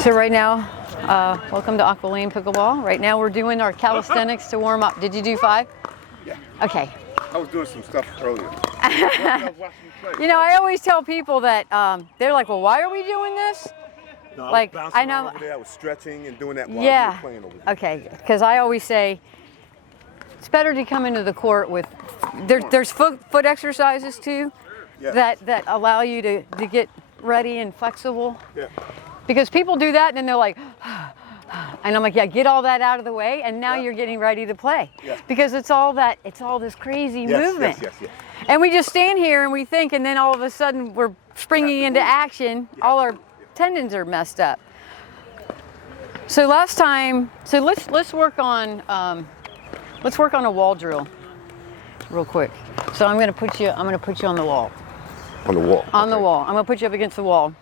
So right now, welcome to Aqua Pickleball. Right now we're doing our calisthenics to warm up. Did you do 5? Yeah. Okay. I was doing some stuff earlier. You know, I always tell people that they're like, well, why are we doing this? No, I like, was bouncing I know. around over there. I was stretching and doing that while Yeah. you were playing over there. Okay. Because I always say it's better to come into the court with there's foot exercises too, Yeah. that allow you to get ready and flexible. Yeah. Because people do that and then they're like, and I'm like, yeah, get all that out of the way, and now Yeah. you're getting ready to play. Yeah. Because it's all this crazy movement. Yes. And we just stand here and we think, and then all of a sudden we're springing into action. Yeah. All our tendons are messed up. So let's work on a wall drill, real quick. So I'm gonna put you on the wall. On the wall. On the wall. I'm gonna put you up against the wall.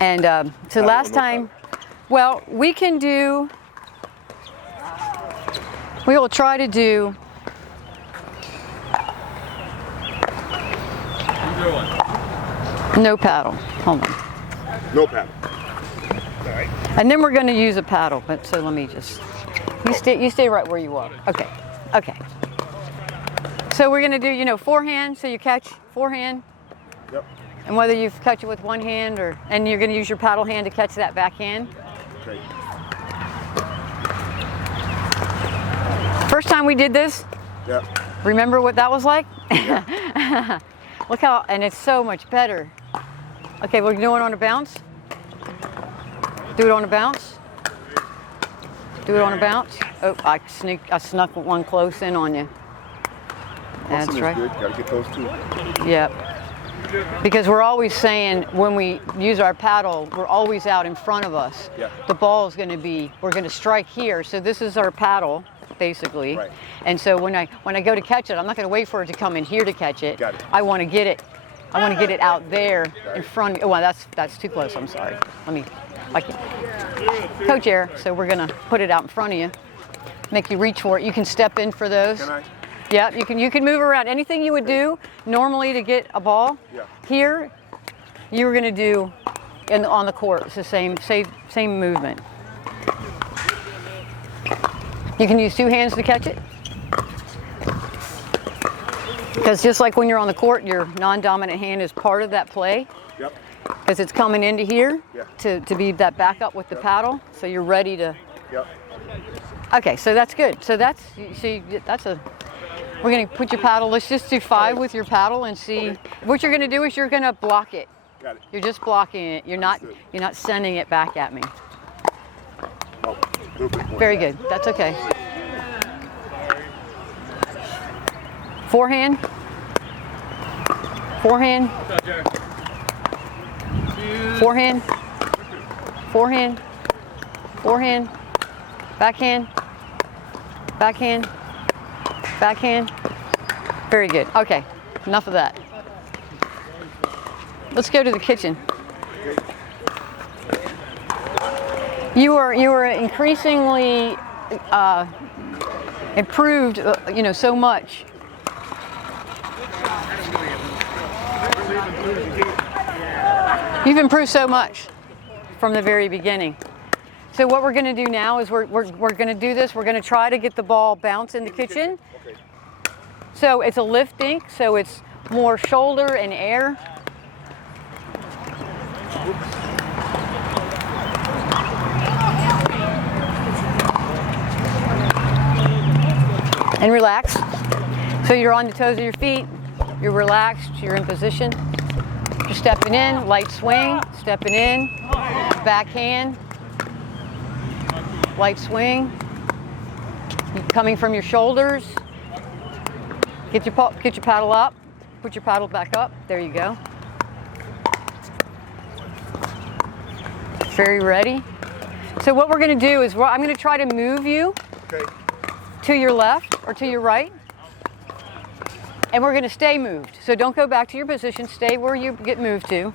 And so last time, well, we will try to do no paddle. Hold on. No paddle. All right. And then we're going to use a paddle. But so let me just, you stay right where you are. Okay. So we're going to do, forehand. So you catch forehand. Yep. And whether you catch it with one hand and you're going to use your paddle hand to catch that backhand. Okay. First time we did this, Yep. remember what that was like? Yeah. Look how, and it's so much better. Okay, we're doing it on a bounce. Do it on a bounce. Do it on a bounce. Oh, I snuck one close in on you. That's Awesome, right. Good. Gotta get those two. Yep. Because we're always saying when we use our paddle, we're always out in front of us. Yeah. The ball is going to be, we're going to strike here. So this is our paddle, basically. Right. And so when I go to catch it, I'm not going to wait for it to come in here to catch it. Got it. I want to get it. I want to get it out there in front. Oh, well, that's too close. I'm sorry. Let me, coach air. So we're going to put it out in front of you. Make you reach for it. You can step in for those. Can I? Yeah, you can move around. Anything you would do normally to get a ball, Yeah. here you were going to do on the court. It's the same movement. You can use 2 hands to catch it. Because just like when you're on the court, your non-dominant hand is part of that play. Yep. Because it's coming into here Yeah. to be that backup with the paddle. So you're ready to. Yep. Okay, so that's good. So we're going to put your paddle. Let's just do 5 with your paddle and see. Okay. What you're going to do is you're going to block it. Got it. You're just blocking it. You're not sending it back at me. Oh, a little bit more. Very good. That's okay. Forehand. Forehand. Forehand. Forehand. Forehand. Backhand. Backhand. Backhand. Very good. Okay, enough of that. Let's go to the kitchen. You are increasingly improved, so much. You've improved so much from the very beginning. So what we're going to do now is we're going to do this. We're going to try to get the ball bounce in the kitchen. Okay. So it's a lift dink, so it's more shoulder and air. And relax. So you're on the toes of your feet. You're relaxed. You're in position. You're stepping in, light swing, stepping in, backhand. Light swing, coming from your shoulders. Get your paddle up. Put your paddle back up. There you go. Very ready. So what we're going to do is I'm going to try to move you to your left or to your right. And we're going to stay moved. So don't go back to your position. Stay where you get moved to.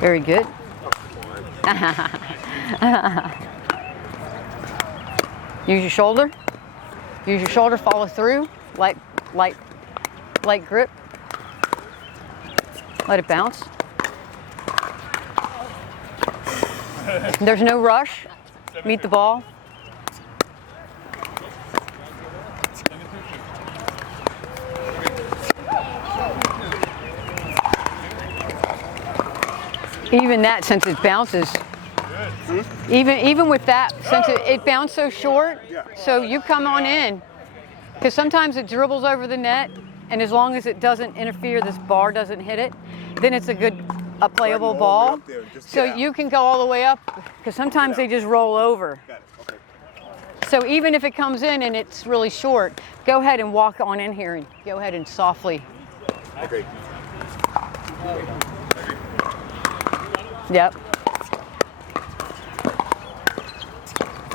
Very good. Use your shoulder. Use your shoulder, follow through. Light light grip. Let it bounce. There's no rush. Meet the ball. Even that, since it bounces, even with that, since it bounced so short, so you come on in, because sometimes it dribbles over the net, and as long as it doesn't interfere, this bar doesn't hit it, then it's a playable ball. So you can go all the way up, because sometimes they just roll over. So even if it comes in and it's really short, go ahead and walk on in here and go ahead and softly. Okay. Yep.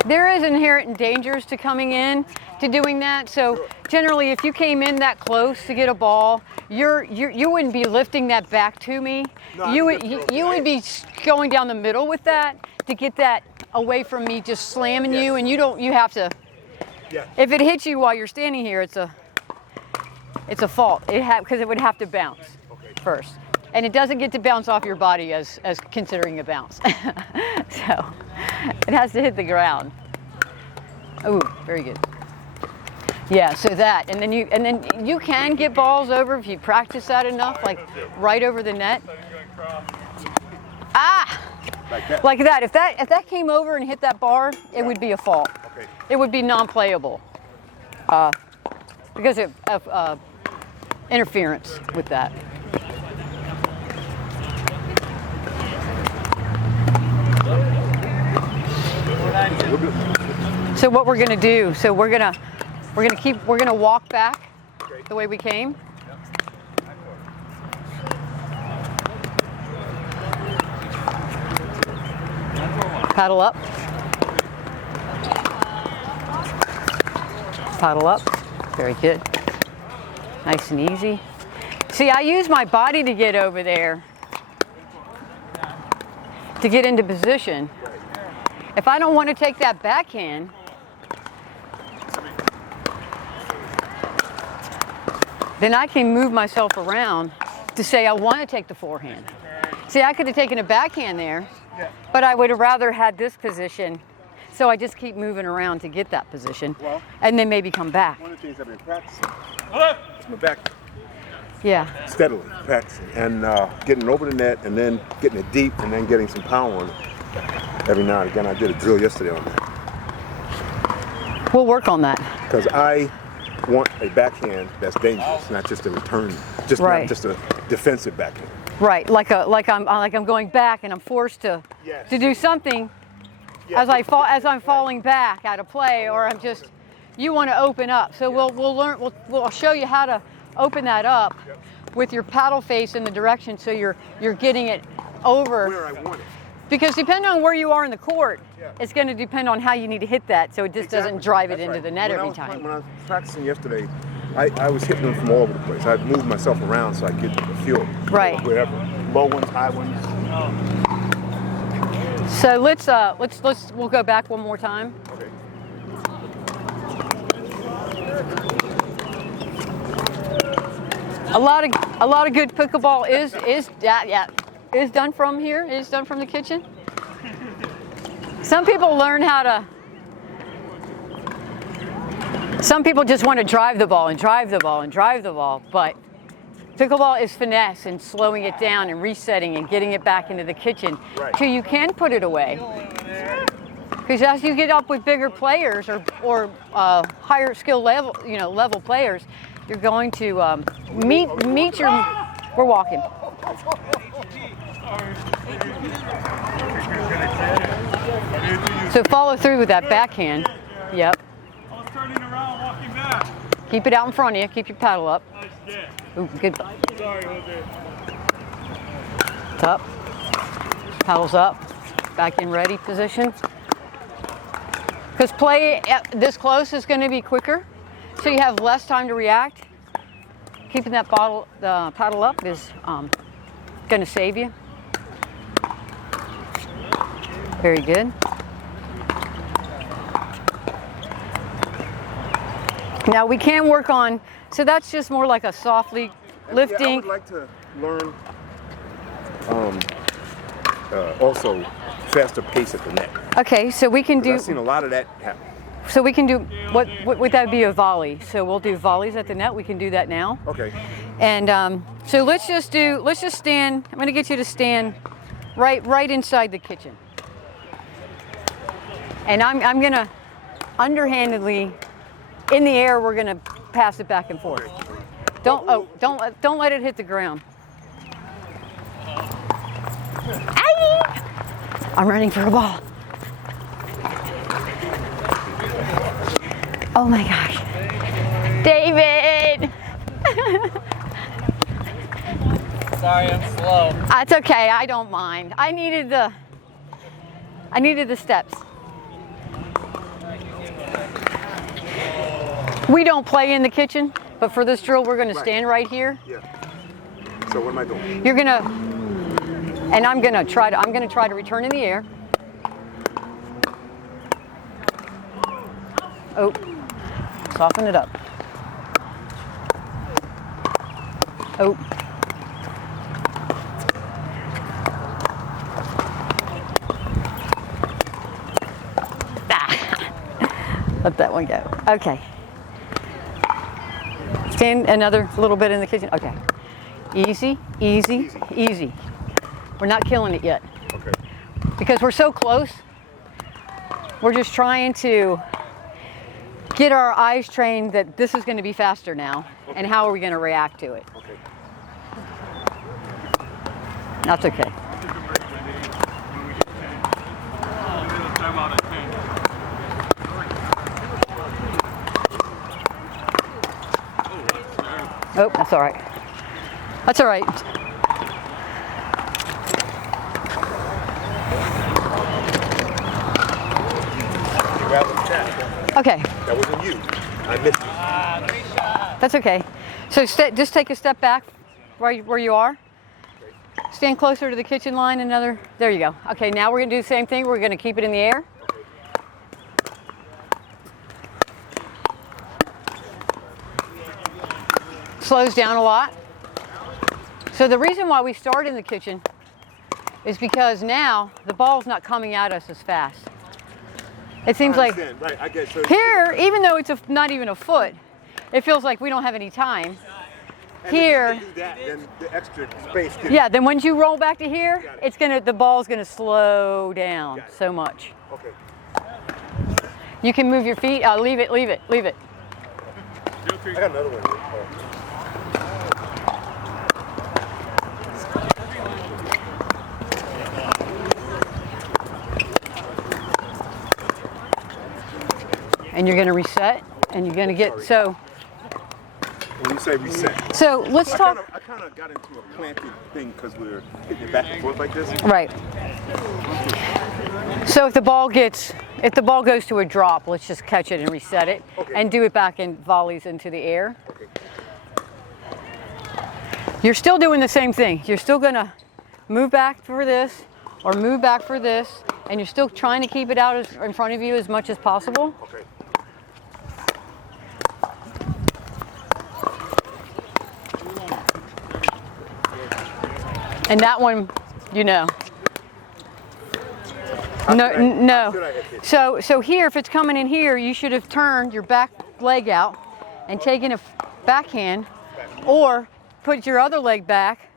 There is inherent dangers to coming in to doing that. So generally, if you came in that close to get a ball, you wouldn't be lifting that back to me. No, you would be going down the middle with that to get that away from me, just slamming you. And you have to. Yeah. If it hits you while you're standing here, it's a fault. Because it would have to bounce first. And it doesn't get to bounce off your body as considering a bounce. So it has to hit the ground. Ooh, very good. Yeah, so that, and then you can get balls over if you practice that enough, like right over the net. Ah, like that. If that came over and hit that bar, it would be a fault. Okay. It would be non-playable because of interference with that. So what we're gonna do? So we're gonna walk back the way we came. Paddle up. Paddle up. Very good. Nice and easy. See, I use my body to get over there, to get into position. If I don't want to take that backhand, then I can move myself around to say I want to take the forehand. See, I could have taken a backhand there, but I would have rather had this position. So I just keep moving around to get that position, and then maybe come back. One of the things I've been practicing is my back. Yeah. Steadily practicing and getting over the net and then getting it deep and then getting some power on it. Every now and again, I did a drill yesterday on that. We'll work on that. Because I want a backhand that's dangerous, not just a return, not just a defensive backhand. Right, like I'm going back and I'm forced to do something as I'm falling back out of play, or you want to open up. So we'll show you how to open that up with your paddle face in the direction so you're getting it over. Where I want it. Because depending on where you are in the court, it's going to depend on how you need to hit that, so it just doesn't drive it into the net every time. When I was practicing yesterday, I was hitting them from all over the place. I moved myself around so I could get the feel wherever. Low ones, high ones. So we'll go back one more time. Okay. A lot of good pickleball is done from here. It is done from the kitchen. Some people learn how to. Some people just want to drive the ball and drive the ball and drive the ball, but pickleball is finesse and slowing it down and resetting and getting it back into the kitchen till you can put it away. Because as you get up with bigger players or higher skill level players, you're going to meet your. We're walking. So follow through with that backhand. Yep. I was turning around, walking back. Keep it out in front of you. Keep your paddle up. Ooh, good. Sorry, Jose. Up. Paddles up. Back in ready position. Because play this close is going to be quicker, so you have less time to react. Keeping that paddle up is going to save you. Very good. Now we can work on, so that's just more like a softly lifting. Yeah, I would like to learn also faster pace at the net. Okay, so we can do. I've seen a lot of that happen. So we can do what would that be, a volley? So we'll do volleys at the net. We can do that now. Okay. And so let's just stand. I'm going to get you to stand right inside the kitchen. And I'm going to underhandedly, in the air, we're going to pass it back and forth. Don't let it hit the ground. Aye! I'm running for a ball. Oh my gosh. David! Sorry, I'm slow. That's okay, I don't mind. I needed the steps. We don't play in the kitchen, but for this drill we're gonna stand right here. Yeah. So what am I doing? You're gonna, and I'm gonna try to return in the air. Oh, soften it up. Oh. Let that one go. Okay. Stand another little bit in the kitchen. Okay. Easy, easy, easy. We're not killing it yet. Okay. Because we're so close. We're just trying to get our eyes trained that this is going to be faster now. And how are we going to react to it? Okay. That's okay. Oh, that's all right. That's all right. Okay. That wasn't you. I missed it. That's okay. So just take a step back where you are. Stand closer to the kitchen line. There you go. Okay, now we're going to do the same thing. We're going to keep it in the air. Slows down a lot. So the reason why we start in the kitchen is because now the ball's not coming at us as fast. It seems like right, I get so here, even though it's not even a foot, it feels like we don't have any time. and Here, if you do that, then the extra space gets, yeah. Then once you roll back to here, the ball's gonna slow down so much. Okay. You can move your feet. Leave it. I got another one. And you're gonna reset, and you're gonna get so. When you say reset, So let's talk. I kind of got into a planted thing because we were hitting it back and forth like this. Right. So if the ball goes to a drop, let's just catch it and reset it, and do it back in volleys into the air. Okay. You're still doing the same thing. You're still gonna move back for this, or move back for this, and you're still trying to keep it out in front of you as much as possible. Okay. And that one, you know. No. So here, if it's coming in here, you should have turned your back leg out and taken a backhand, or put your other leg back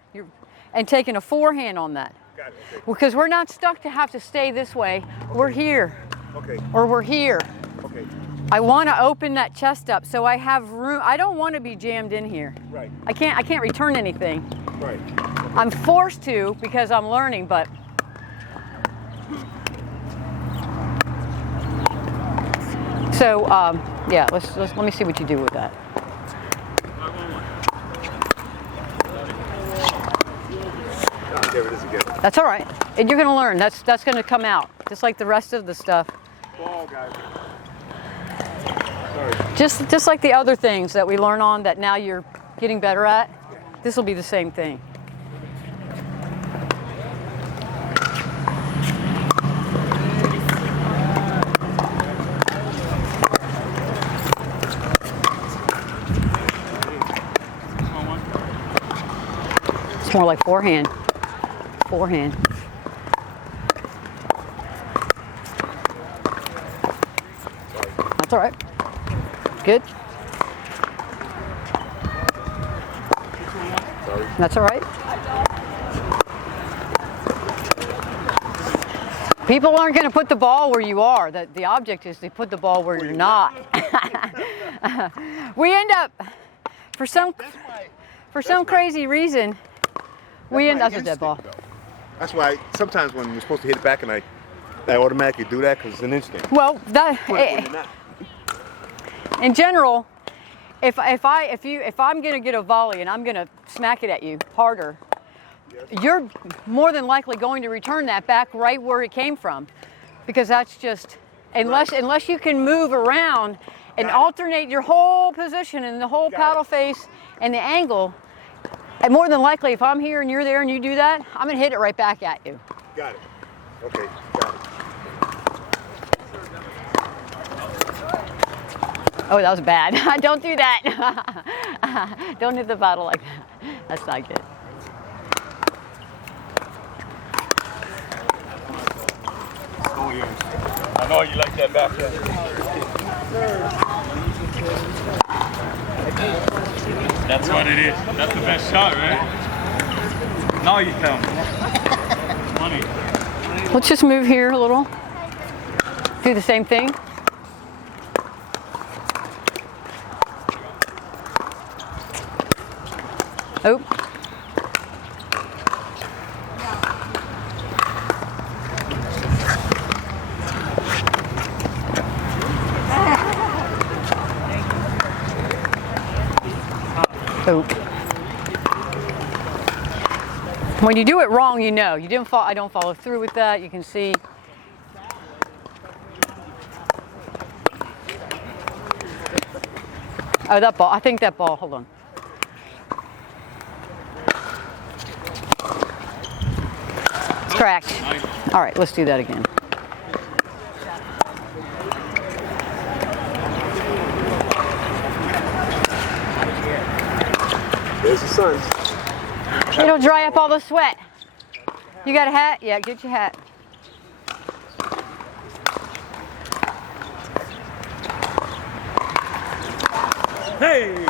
and taken a forehand on that. Got it. Okay. Because we're not stuck to have to stay this way. We're here, Okay. or we're here. Okay. I want to open that chest up so I have room. I don't want to be jammed in here. Right. I can't return anything. Right. I'm forced to because I'm learning, but so yeah. Let me see what you do with that. There it is again. That's all right, and you're gonna learn. That's gonna come out just like the rest of the stuff. Ball, guys. Sorry. Just like the other things that we learn on that now you're getting better at. This will be the same thing. It's more like forehand. Forehand. That's all right. Good. That's all right. People aren't going to put the ball where you are. The object is to put the ball where you're not. We end up, for some crazy reason, we end up with that ball. That's why sometimes when we're supposed to hit it back, and I automatically do that because it's an instinct. Well, in general, if I'm going to get a volley and I'm going to smack it at you harder, you're more than likely going to return that back right where it came from, because that's just unless you can move around and alternate your whole position and the whole paddle face and the angle. And more than likely, if I'm here and you're there and you do that, I'm going to hit it right back at you. Got it. Okay, got it. Oh, that was bad. Don't do that. Don't hit the bottle like that. That's not good. Oh, yeah. I know you like that back there. That's what it is. That's the best shot, right? Now you tell me. Money. Let's just move here a little. Do the same thing. Oh. Oh. When you do it wrong, you know. You didn't I don't follow through with that. You can see. Oh, that ball. I think that ball. Hold on. It's cracked. All right, let's do that again. There's the sun. It'll dry up all the sweat. You got a hat? Yeah, get your hat. Hey!